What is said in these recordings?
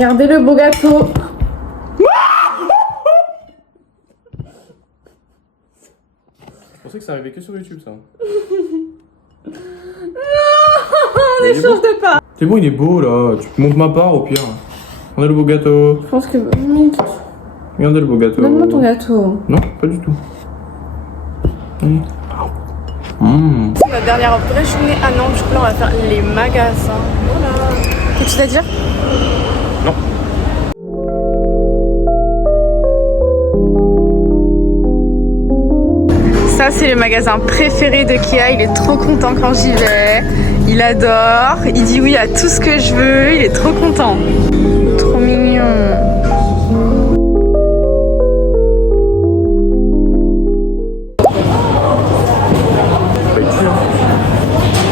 Regardez le beau gâteau. Je pensais que ça arrivait que sur YouTube, ça. Non, n'échange pas. C'est bon, il est beau là. Tu montes ma part au pire. Regardez le beau gâteau. Je pense que... Regardez le beau gâteau. Donne-moi ton gâteau. Non, pas du tout. Allez. Mmh. C'est la dernière vraie journée à Nantes. Du coup, là, on va faire les magasins. Voilà. Qu'est-ce que tu as à dire? Non. Ça, c'est le magasin préféré de Kia. Il est trop content quand j'y vais. Il adore. Il dit oui à tout ce que je veux. Il est trop content. Trop mignon.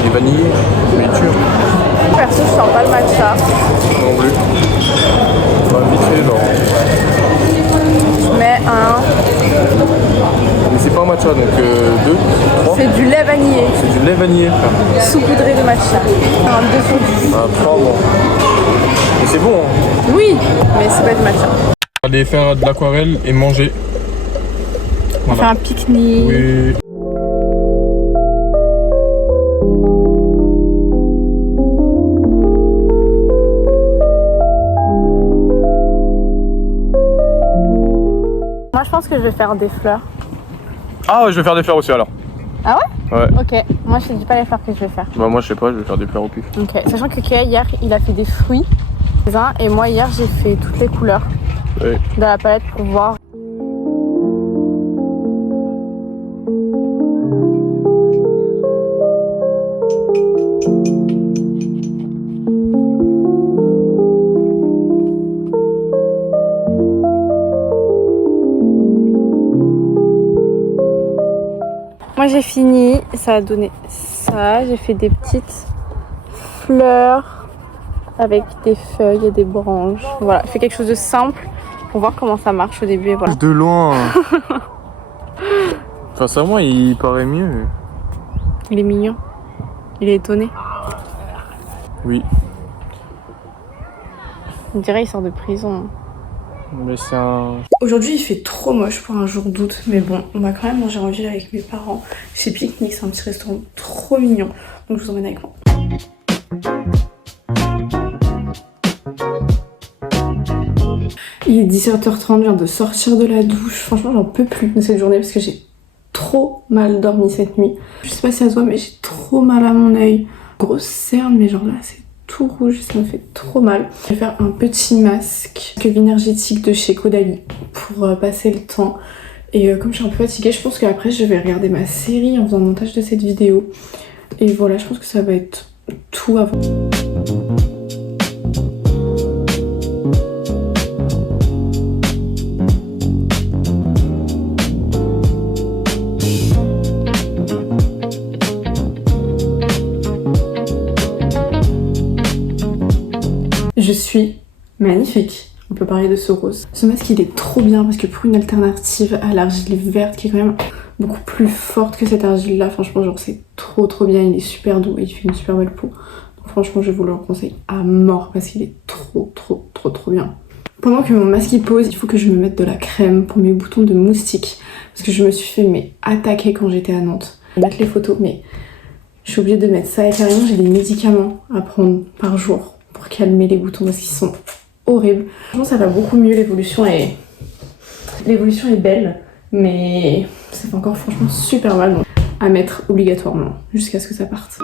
Il est vanillé, mais dur. Perso, je sens pas le matcha. Non plus. Bah, vite fait, genre. Je mets un. Mais c'est pas un matcha, donc 2, 3. C'est du lait vanillé. C'est du lait vanillé, frère. Saupoudré de matcha. Un 2 sur 10. Ah, 3, bon. Mais c'est bon, hein. Oui, mais c'est pas du matcha. Aller faire de l'aquarelle et manger. On fait un pique-nique. Oui. Moi, je pense que je vais faire des fleurs. Ah, je vais faire des fleurs aussi alors. Ah ouais? Ouais. Ok. Moi, je te dis pas les fleurs que je vais faire. Bah, moi, je sais pas, je vais faire des fleurs au pif. Ok. Sachant que Kia, hier, il a fait des fruits. Et moi, hier, j'ai fait toutes les couleurs Oui. de la palette pour voir. Moi j'ai fini, ça a donné ça, j'ai fait des petites fleurs avec des feuilles et des branches. Voilà, je fais quelque chose de simple pour voir comment ça marche au début et voilà. De loin. Face à moi, il paraît mieux. Il est mignon, il est étonné. Oui. On dirait qu'il sort de prison. Mais c'est un... Aujourd'hui il fait trop moche pour un jour d'août, mais bon, on va quand même manger en ville avec mes parents. C'est Pique-Nique, c'est un petit restaurant trop mignon, donc je vous emmène avec moi. Il est 17h30, je viens de sortir de la douche. Franchement, j'en peux plus de cette journée parce que j'ai trop mal dormi cette nuit. Je sais pas si ça se voit, mais j'ai trop mal à mon œil. Grosse cerne, mais genre là, c'est tout rouge, ça me fait trop mal. Je vais faire un petit masque énergétique de chez Caudalie pour passer le temps. Et comme je suis un peu fatiguée, je pense qu'après je vais regarder ma série en faisant le montage de cette vidéo. Et voilà, je pense que ça va être tout avant. Je suis magnifique. On peut parler de ce rose. Ce masque il est trop bien parce que pour une alternative à l'argile verte qui est quand même beaucoup plus forte que cette argile là, franchement genre c'est trop bien, il est super doux et il fait une super belle peau. Donc franchement je vous le conseille à mort parce qu'il est trop bien. Pendant que mon masque il pose, il faut que je me mette de la crème pour mes boutons de moustique parce que je me suis fait attaquer quand j'étais à Nantes. Je vais mettre les photos mais je suis obligée de mettre ça et carrément j'ai des médicaments à prendre par jour pour calmer les boutons parce qu'ils sont horribles. Franchement ça va beaucoup mieux, l'évolution est belle mais ça fait encore franchement super mal, donc à mettre obligatoirement jusqu'à ce que ça parte.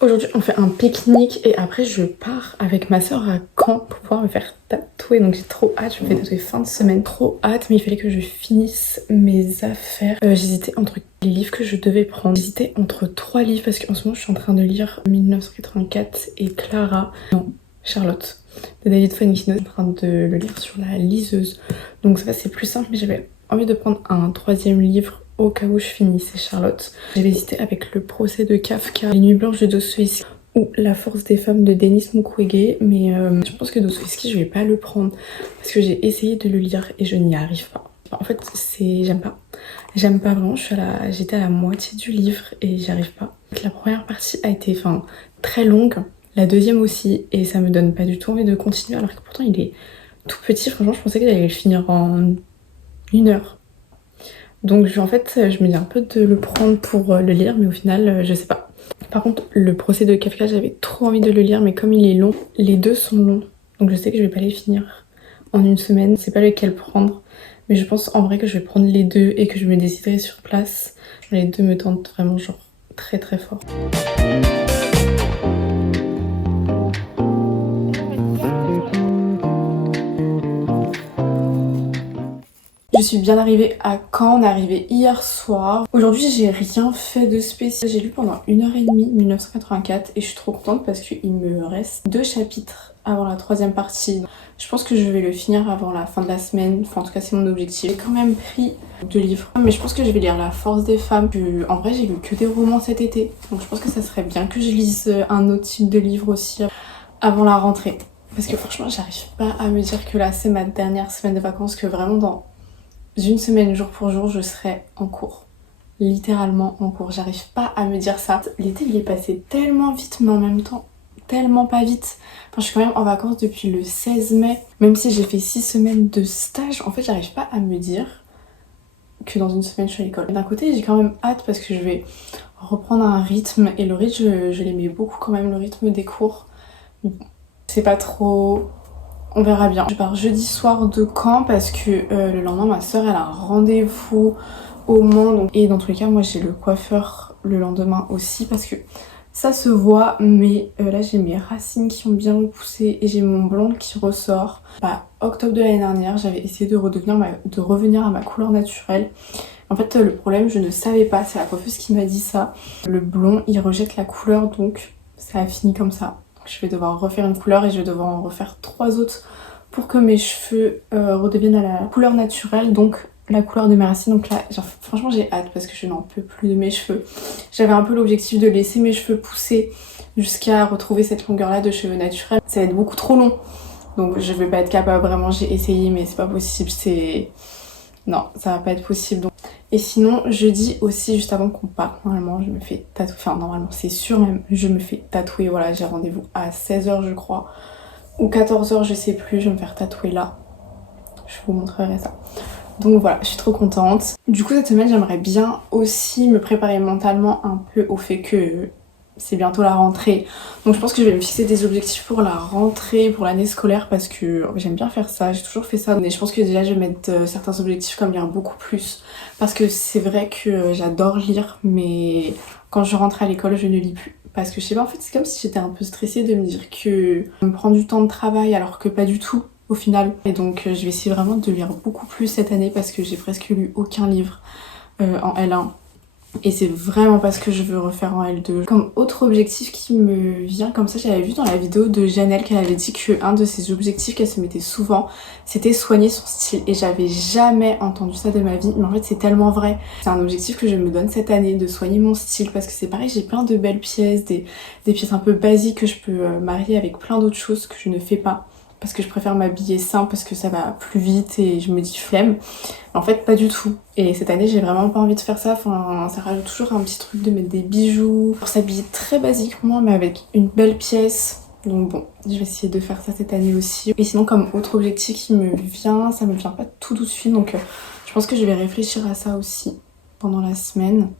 Aujourd'hui on fait un pique-nique et après je pars avec ma soeur à Caen pour pouvoir me faire tatouer, donc j'ai trop hâte, je me fais tatouer fin de semaine, trop hâte, mais il fallait que je finisse mes affaires. J'hésitais entre les livres que je devais prendre, j'hésitais entre 3 livres parce qu'en ce moment je suis en train de lire 1984 et Clara, non Charlotte de David Fontecchio, je suis en train de le lire sur la liseuse, donc ça c'est plus simple, mais j'avais envie de prendre un 3e livre au cas où je finissais Charlotte. J'avais hésité avec Le procès de Kafka, Les nuits blanches de Dostoïevski ou La force des femmes de Denis Mukwege, mais je pense que Dostoïevski je vais pas le prendre parce que j'ai essayé de le lire et je n'y arrive pas. En fait, j'aime pas. J'aime pas vraiment, j'étais à la moitié du livre et j'y arrive pas. La première partie a été très longue, la deuxième aussi, et ça me donne pas du tout envie de continuer alors que pourtant il est tout petit. Franchement, je pensais que j'allais le finir en 1 heure. Donc en fait, je me dis un peu de le prendre pour le lire, mais au final, je sais pas. Par contre, le procès de Kafka, j'avais trop envie de le lire, mais comme il est long, les deux sont longs. Donc je sais que je vais pas les finir en 1 semaine. C'est pas lequel prendre. Mais je pense en vrai que je vais prendre les deux et que je me déciderai sur place. Les deux me tentent vraiment genre très très fort. Je suis bien arrivée à Caen, on est arrivé hier soir. Aujourd'hui j'ai rien fait de spécial. J'ai lu pendant 1h30 1984 et je suis trop contente parce qu'il me reste 2 chapitres avant la 3e partie. Je pense que je vais le finir avant la fin de la semaine, enfin en tout cas c'est mon objectif. J'ai quand même pris 2 livres, mais je pense que je vais lire La Force des femmes. En vrai j'ai lu que des romans cet été, donc je pense que ça serait bien que je lise un autre type de livre aussi avant la rentrée. Parce que franchement j'arrive pas à me dire que là c'est ma dernière semaine de vacances, que vraiment dans 1 semaine jour pour jour je serai en cours. Littéralement en cours, j'arrive pas à me dire ça. L'été il est passé tellement vite mais en même temps tellement pas vite. Enfin, je suis quand même en vacances depuis le 16 mai. Même si j'ai fait 6 semaines de stage, en fait, j'arrive pas à me dire que dans 1 semaine, je suis à l'école. D'un côté, j'ai quand même hâte parce que je vais reprendre un rythme. Et le rythme, je l'aimais beaucoup quand même, le rythme des cours. C'est pas trop... On verra bien. Je pars jeudi soir de Caen parce que le lendemain, ma soeur, elle a un rendez-vous au Mans. Et dans tous les cas, moi, j'ai le coiffeur le lendemain aussi parce que ça se voit, mais là j'ai mes racines qui ont bien repoussé et j'ai mon blond qui ressort. Octobre de l'année dernière, j'avais essayé de revenir à ma couleur naturelle. En fait, le problème, je ne savais pas, c'est la coiffeuse qui m'a dit ça. Le blond, il rejette la couleur, donc ça a fini comme ça. Je vais devoir refaire une couleur et je vais devoir en refaire 3 autres pour que mes cheveux redeviennent à la couleur naturelle, donc la couleur de mes racines. Donc là, franchement j'ai hâte parce que je n'en peux plus de mes cheveux. J'avais un peu l'objectif de laisser mes cheveux pousser jusqu'à retrouver cette longueur là de cheveux naturels. Ça va être beaucoup trop long, donc je vais pas être capable, vraiment j'ai essayé mais c'est pas possible, non, ça va pas être possible. Donc... Et sinon jeudi aussi, juste avant qu'on parte, normalement je me fais tatouer, enfin normalement c'est sûr même, je me fais tatouer, voilà, j'ai rendez-vous à 16h je crois, ou 14h je sais plus, je vais me faire tatouer là. Je vous montrerai ça. Donc voilà, je suis trop contente. Du coup cette semaine j'aimerais bien aussi me préparer mentalement un peu au fait que c'est bientôt la rentrée. Donc je pense que je vais me fixer des objectifs pour la rentrée, pour l'année scolaire, parce que j'aime bien faire ça, j'ai toujours fait ça. Mais je pense que déjà je vais mettre certains objectifs comme lire beaucoup plus. Parce que c'est vrai que j'adore lire, mais quand je rentre à l'école je ne lis plus. Parce que je sais pas, en fait c'est comme si j'étais un peu stressée de me dire que ça me prend du temps de travail alors que pas du tout au final. Et donc je vais essayer vraiment de lire beaucoup plus cette année parce que j'ai presque lu aucun livre en L1. Et c'est vraiment pas ce que je veux refaire en L2. Comme autre objectif qui me vient comme ça, j'avais vu dans la vidéo de Janelle qu'elle avait dit qu'un de ses objectifs qu'elle se mettait souvent, c'était soigner son style. Et j'avais jamais entendu ça de ma vie, mais en fait c'est tellement vrai. C'est un objectif que je me donne cette année, de soigner mon style, parce que c'est pareil, j'ai plein de belles pièces, des pièces un peu basiques que je peux marier avec plein d'autres choses que je ne fais pas. Parce que je préfère m'habiller simple, parce que ça va plus vite et je me dis flemme. En fait, pas du tout. Et cette année, j'ai vraiment pas envie de faire ça. Enfin, ça rajoute toujours un petit truc de mettre des bijoux. Pour s'habiller très basiquement, mais avec une belle pièce. Donc bon, je vais essayer de faire ça cette année aussi. Et sinon, comme autre objectif qui me vient, ça me vient pas tout de suite. Donc je pense que je vais réfléchir à ça aussi pendant la semaine.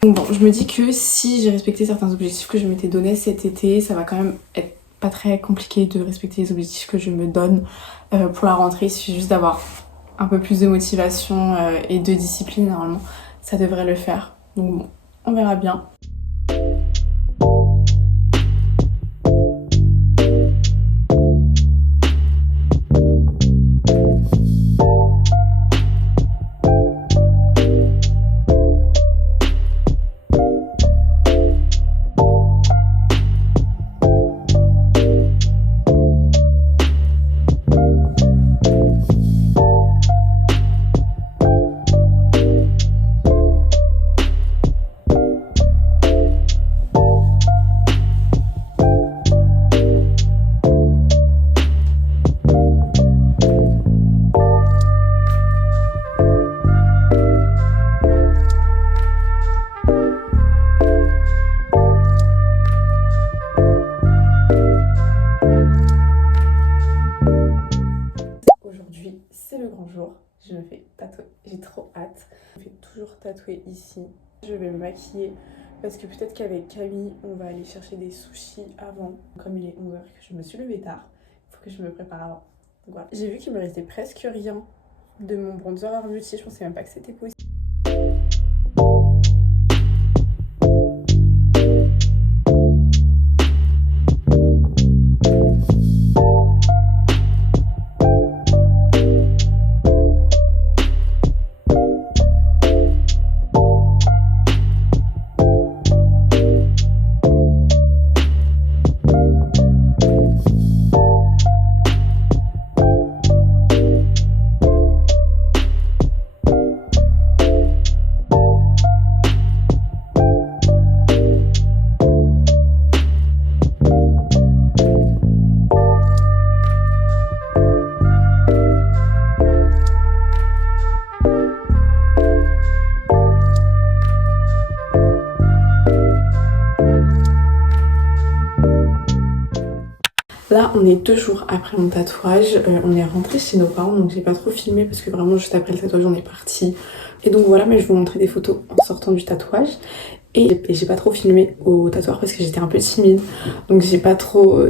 Donc bon, je me dis que si j'ai respecté certains objectifs que je m'étais donné cet été, ça va quand même être pas très compliqué de respecter les objectifs que je me donne pour la rentrée. Il suffit juste d'avoir un peu plus de motivation et de discipline, normalement ça devrait le faire. Donc bon, on verra bien. tatouer ici. Je vais me maquiller parce que peut-être qu'avec Camille, on va aller chercher des sushis avant. Comme il est 11h que je me suis levée tard, il faut que je me prépare avant. Donc voilà. J'ai vu qu'il me restait presque rien de mon bronzer Heure Beauty, je pensais même pas que c'était possible. Là, on est 2 jours après mon tatouage, on est rentré chez nos parents, donc j'ai pas trop filmé parce que vraiment juste après le tatouage on est parti. Et donc voilà, mais je vais vous montrer des photos en sortant du tatouage. Et j'ai pas trop filmé au tatouage parce que j'étais un peu timide, donc j'ai pas trop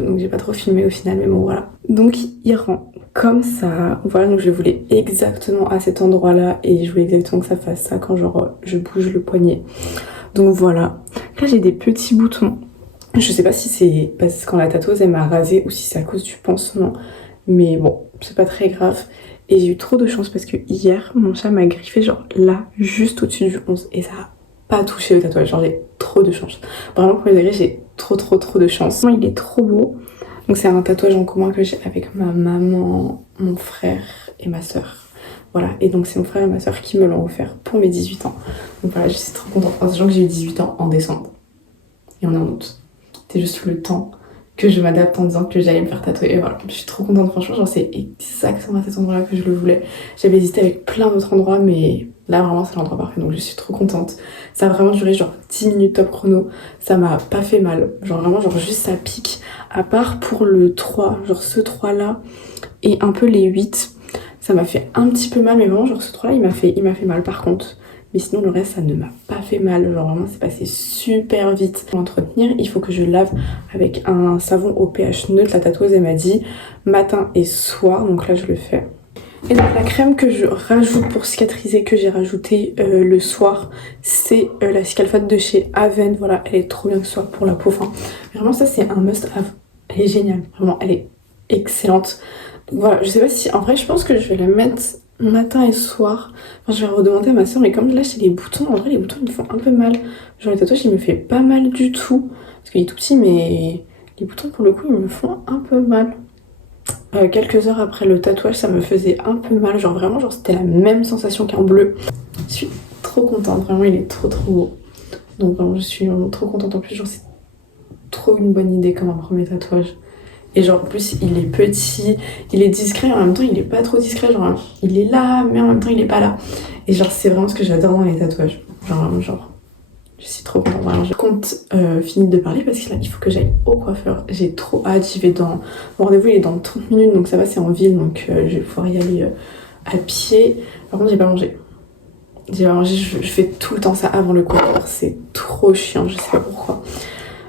filmé au final, mais bon voilà. Donc il rend comme ça, voilà, donc je voulais exactement à cet endroit là et je voulais exactement que ça fasse ça quand genre je bouge le poignet. Donc voilà, là j'ai des petits boutons. Je sais pas si c'est parce que quand la tatoueuse elle m'a rasé ou si c'est à cause du pansement, mais bon, c'est pas très grave. Et j'ai eu trop de chance parce que hier, mon chat m'a griffé genre là, juste au-dessus du 11 et ça a pas touché le tatouage, genre j'ai trop de chance. Vraiment, pour les degrés, j'ai trop de chance. Il est trop beau. Donc c'est un tatouage en commun que j'ai avec ma maman, mon frère et ma soeur. Voilà, et donc c'est mon frère et ma soeur qui me l'ont offert pour mes 18 ans. Donc voilà, je suis trop contente, en sachant que j'ai eu 18 ans en décembre. Et on est en août. C'est juste le temps que je m'adapte en disant que j'allais me faire tatouer. Et voilà, je suis trop contente, franchement, genre c'est exactement à cet endroit-là que je le voulais. J'avais hésité avec plein d'autres endroits, mais là vraiment c'est l'endroit parfait, donc je suis trop contente. Ça a vraiment duré genre 10 minutes top chrono, ça m'a pas fait mal. Genre vraiment, genre juste ça pique. À part pour le 3, genre ce 3-là et un peu les 8, ça m'a fait un petit peu mal, mais vraiment genre ce 3-là il m'a fait mal par contre. Mais sinon le reste ça ne m'a pas fait mal, genre vraiment c'est passé super vite. Pour entretenir, il faut que je lave avec un savon au pH neutre. La tatoueuse elle m'a dit matin et soir, donc là je le fais. Et donc la crème que je rajoute pour cicatriser, que j'ai rajouté le soir, c'est la Cicalfate de chez Aven. Voilà, elle est trop bien que ce soit pour la peau. Enfin, vraiment ça c'est un must have. Elle est géniale, vraiment elle est excellente. Donc voilà, je sais pas si, en vrai je pense que je vais la mettre matin et soir. Enfin, je vais redemander à ma soeur, mais comme là c'est les boutons, en vrai les boutons ils me font un peu mal. Genre les tatouages il me fait pas mal du tout, parce qu'il est tout petit, mais les boutons pour le coup ils me font un peu mal. Quelques heures après le tatouage ça me faisait un peu mal, genre vraiment genre c'était la même sensation qu'un bleu. Je suis trop contente, vraiment il est trop beau. Donc vraiment je suis vraiment trop contente, en plus genre c'est trop une bonne idée comme un premier tatouage. Et genre en plus il est petit, il est discret, en même temps il est pas trop discret, genre il est là mais en même temps il est pas là. Et genre c'est vraiment ce que j'adore dans les tatouages. Genre je suis trop contente. Alors je compte finir de parler parce que là il faut que j'aille au coiffeur. J'ai trop hâte, j'y vais dans... Mon rendez-vous il est dans 30 minutes donc ça va, c'est en ville, donc je vais pouvoir y aller à pied. Par contre j'ai pas mangé. Je fais tout le temps ça avant le coiffeur, c'est trop chiant, je sais pas pourquoi.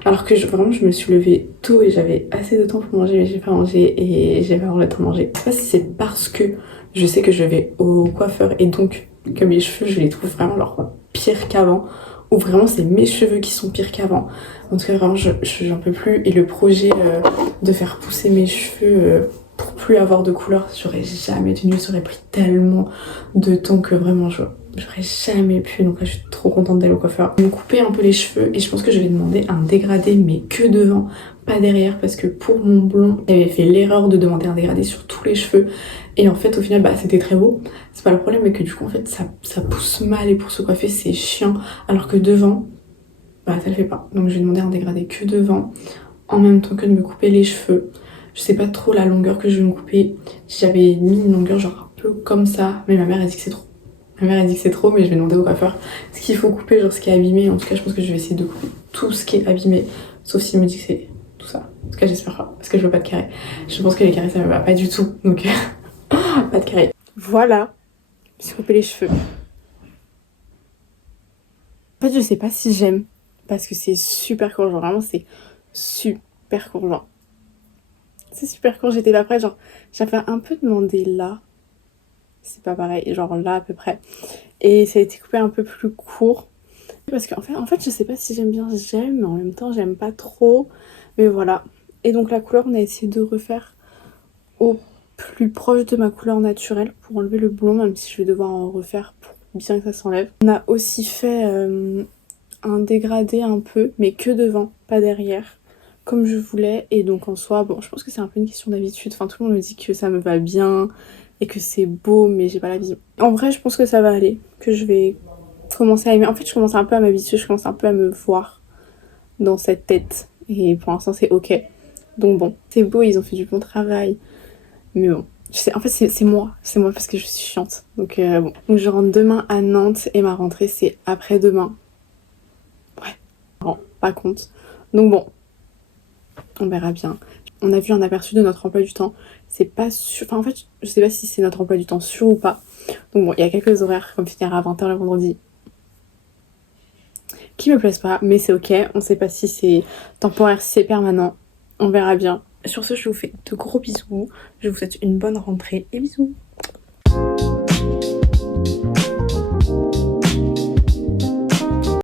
Alors que vraiment je me suis levée tôt et j'avais assez de temps pour manger, mais j'ai pas mangé et j'ai pas le temps de manger. Je sais pas si c'est parce que je sais que je vais au coiffeur et donc que mes cheveux je les trouve vraiment genre pire qu'avant, ou vraiment c'est mes cheveux qui sont pires qu'avant. En tout cas vraiment j'en peux plus, et le projet de faire pousser mes cheveux pour plus avoir de couleur, j'aurais jamais tenu, ça aurait pris tellement de temps que vraiment j'aurais jamais pu. Donc là je suis trop contente d'aller au coiffeur. Je vais me couper un peu les cheveux et je pense que je vais demander un dégradé, mais que devant, pas derrière, parce que pour mon blond j'avais fait l'erreur de demander un dégradé sur tous les cheveux et en fait au final bah c'était très beau, c'est pas le problème, mais que du coup en fait ça pousse mal et pour se coiffer c'est chiant, alors que devant bah ça le fait pas. Donc je vais demander un dégradé que devant en même temps que de me couper les cheveux. Je sais pas trop la longueur que je vais me couper, j'avais mis une longueur genre un peu comme ça, mais ma mère a dit que c'est trop. Ma mère a dit que c'est trop, mais je vais demander au coiffeur ce qu'il faut couper, genre ce qui est abîmé. En tout cas, je pense que je vais essayer de couper tout ce qui est abîmé, sauf s'il me dit que c'est tout ça. En tout cas, j'espère pas, parce que je veux pas de carré. Je pense que les carrés, ça me va pas du tout, donc pas de carré. Voilà, je me suis coupé les cheveux. fait, je sais pas si j'aime, parce que c'est super court, genre vraiment c'est super court, genre. C'est super court, j'étais pas prête, genre j'avais un peu demandé là, c'est pas pareil, genre là à peu près. Et ça a été coupé un peu plus court. Parce qu'en fait, je sais pas si j'aime bien, j'aime, mais en même temps, j'aime pas trop. Mais voilà. Et donc, la couleur, on a essayé de refaire au plus proche de ma couleur naturelle pour enlever le blond, même si je vais devoir en refaire pour bien que ça s'enlève. On a aussi fait un dégradé un peu, mais que devant, pas derrière, comme je voulais. Et donc, en soi, bon, je pense que c'est un peu une question d'habitude. Enfin, tout le monde me dit que ça me va bien et que c'est beau, mais j'ai pas la vision. En vrai, je pense que ça va aller, que je vais commencer à aimer. En fait, je commence un peu à m'habituer, je commence un peu à me voir dans cette tête. Et pour l'instant, c'est ok. Donc bon, c'est beau, ils ont fait du bon travail. Mais bon, je sais, en fait, c'est moi. C'est moi parce que je suis chiante. Donc bon. Donc je rentre demain à Nantes et ma rentrée, c'est après-demain. Ouais, je me rends pas compte. Donc bon, on verra bien. On a vu un aperçu de notre emploi du temps. C'est pas sûr. Enfin, en fait, je sais pas si c'est notre emploi du temps sûr ou pas. Donc bon, il y a quelques horaires, comme finir à 20h le vendredi, qui me plaisent pas, mais c'est ok. On sait pas si c'est temporaire, si c'est permanent. On verra bien. Sur ce, je vous fais de gros bisous. Je vous souhaite une bonne rentrée et bisous.